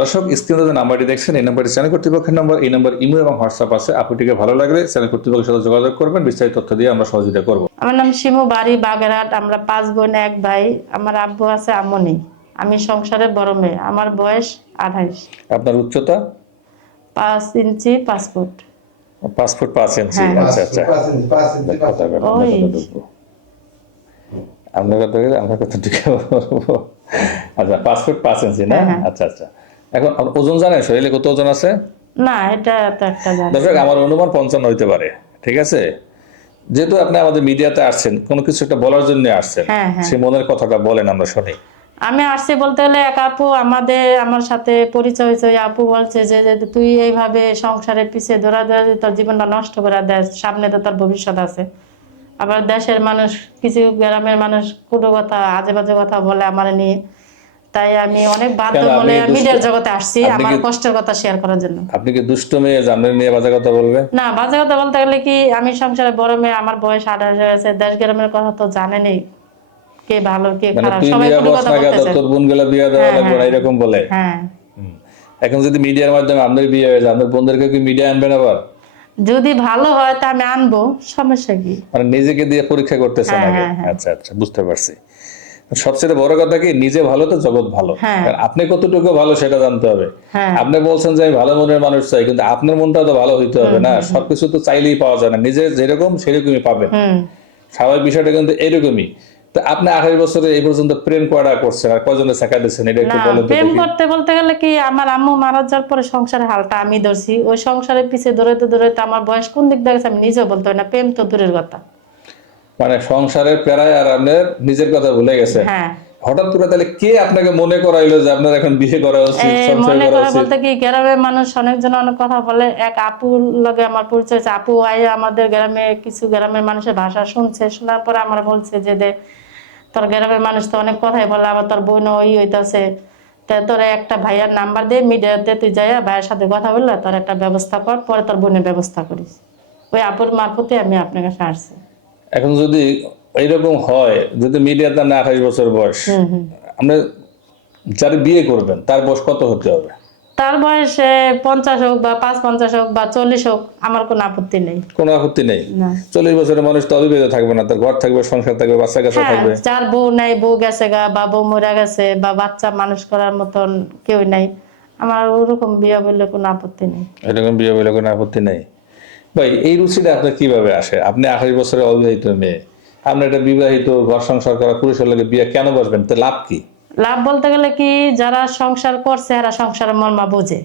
দর্শক স্ক্রিনে যে নাম্বারটি দেখছেন এই নাম্বারটি চ্যানেল কর্তৃপক্ষের নম্বর এই নাম্বার ইমো এবং হোয়াটসঅ্যাপ আছে। আপুটিকে ভালো লাগলে চ্যানেল কর্তৃপক্ষের সাথে যোগাযোগ করবেন বিস্তারিত তথ্য দিয়ে আমরা সহযোগিতা করব। আমার নাম শিমু বাড়ি বাগেরহাট। আমরা পাঁচ বোন এক ভাই। আমার আব্বু আছে আম্মু নেই আমি সংসারের বড় মেয়ে। আমার বয়স আঠাইশ। আপনার উচ্চতা? পাঁচ ইঞ্চি পাঁচ ফুট। পাঁচ ফুট পাঁচ ইঞ্চি। হ্যাঁ। আচ্ছা আচ্ছা। আমরা ওই। আপনার কথা বলে আমরা কথা ঢুকে। আচ্ছা পাঁচ ফুট পাঁচ ইঞ্চি না? হ্যাঁ, হ্যাঁ। আচ্ছা আচ্ছা। এখন ওজন জানেন? শরীরে কত ওজন আছে? না এটা তো একটা জানি। দর্শক আমার অনুমান পঞ্চান্ন হইতে পারে ঠিক আছে? যেহেতু আপনি আমাদের মিডিয়াতে আসছেন কোনো কিছু একটা বলার জন্য আসছেন হ্যাঁ, হ্যাঁ। সে মনের কথাটা বলেন আমরা শুনি। আমি আসছি বলতে গেলে এক আপু আমাদের আমার সাথে পরিচয় হয়েছে। আপু বলছে যে তুই এইভাবে সংসারে পিছে দৌড়া দৌড়া তোর জীবনটা নষ্ট করে দেয় সামনে তো তোর ভবিষ্যৎ আছে। আবার দেশের মানুষ কিছু গ্রামের মানুষ কোনো কথা আজে বাজে কথা বলে আমার নিয়ে। তাই আমি অনেক বাধ্য বলে মিডিয়ার জগতে আসছি আমার কষ্টের কথা শেয়ার করার জন্য। আপনি কি দুষ্ট মেয়ে জানলে নিয়ে বাজে কথা বলবে? না বাজে কথা বলতে গেলে কি আমি সংসারে বড় মেয়ে আমার বয়স আঠাশ হয়েছে দেশ গ্রামের কথা তো জানেনই কে ভালো কে মানে খারাপ সবাই কোনো কথা বলতেছে। তোর বোনগুলা বিয়া দেওয়া হ্যাঁ, লাগবে হ্যাঁ। এরকম বলে? হ্যাঁ। এখন যদি মিডিয়ার মাধ্যমে আপনার বিয়ে হয়ে যায় আপনার বোনদেরকে কি মিডিয়া আনবেন আবার? যদি ভালো হয় তা আমি আনব সমস্যা কি? মানে নিজেকে দিয়ে পরীক্ষা করতেছেন হ্যাঁ, আগে। আচ্ছা আচ্ছা বুঝতে পারছি। সবচেয়ে বড় কথা কি নিজে ভালো তো জগৎ ভালো। হ্যাঁ। আপনি কতটুকু ভালো সেটা জানতে হবে। হ্যাঁ। আপনি বলছেন যে আমি ভালো মনের মানুষ চাই কিন্তু আপনার মনটাও তো ভালো হইতে হবে না? সবকিছু তো চাইলেই পাওয়া যায় না। নিজে যেরকম সেরকমই পাবেন। স্বাভাবিক বিষয়টা কিন্তু এরকমই। তো আপনি আঠাশ বছরে এই পর্যন্ত প্রেম করা করছেন আর কজনে শেখা দিচ্ছেন এটা একটু বলেন প্রেম করতে বলতে গেলে কি আমার আম্মু মারা যাওয়ার পরে সংসারের হালটা আমি ধরছি। ওই সংসারের পিছে দৌড়াইতে দৌড়াইতে আমার বয়স কোন দিক দেখেছে আমি নিজেও বলতে পারি না। প্রেম তো দূরের কথা। মানে সংসারের প্যারায় আর আপনার নিজের কথা ভুলে গেছে। হ্যাঁ। হঠাৎ করে তাহলে কে আপনাকে মনে করাইলো যে আপনার এখন বিয়ে করা উচিত মনে করা বলতে কি গ্রামের মানুষ অনেকজন অনেক কথা বলে। এক আপুর লগে আমার পরিচয় হয়েছে। আপু আই আমাদের গ্রামে কিছু গ্রামের মানুষের ভাষা শুনছে। শোনার পরে আমার বলছে যে দে তোর গ্রামের মানুষ তো অনেক কথাই বলে আবার তোর বোন ওই হইতাছে। তে তোর একটা ভাইয়ার নাম্বার দে মিডিয়াতে তুই যাইয়া ভাইয়ের সাথে কথা বললে তোর একটা ব্যবস্থা কর পরে তোর বোনের ব্যবস্থা করিস। ওই আপুর মারফতে আমি আপনার কাছে আসছি এখন যদি এইরকম হয় যদি মিডিয়াতে না আঠাশ বছর বয়স আপনি যার বিয়ে করবেন তার বয়স কত হতে হবে? তার বয়স পঞ্চাশ হোক বা পাঁচ পঞ্চাশ হোক বা চল্লিশ হোক আমার কোনো আপত্তি নেই। কোনো আপত্তি নেই? চল্লিশ বছরের মানুষ তো অবিবাহিত থাকবে না তার ঘর থাকবে সংসার থাকবে বাচ্চা কাচ্চা হ্যাঁ থাকবে। যার বউ নাই বউ গেছে গা বা বউ মরে গেছে বা বাচ্চা মানুষ করার মতন কেউ নাই আমার ওরকম বিয়ে বললে কোনো আপত্তি নেই। এরকম বিয়ে বলে কোনো আপত্তি নেই? ভাই, এই রুচিটা আপনার কীভাবে আসে? আপনি আঠাশ বছরের অবিবাহিত মেয়ে। আপনি একটা বিবাহিত ঘর সংসার করা পুরুষের লাগে বিয়ে কেন বসবেন? তো লাভ কি? লাভ বলতে গেলে কি, যারা সংসার করছে এরা সংসারের মর্মা বোঝে।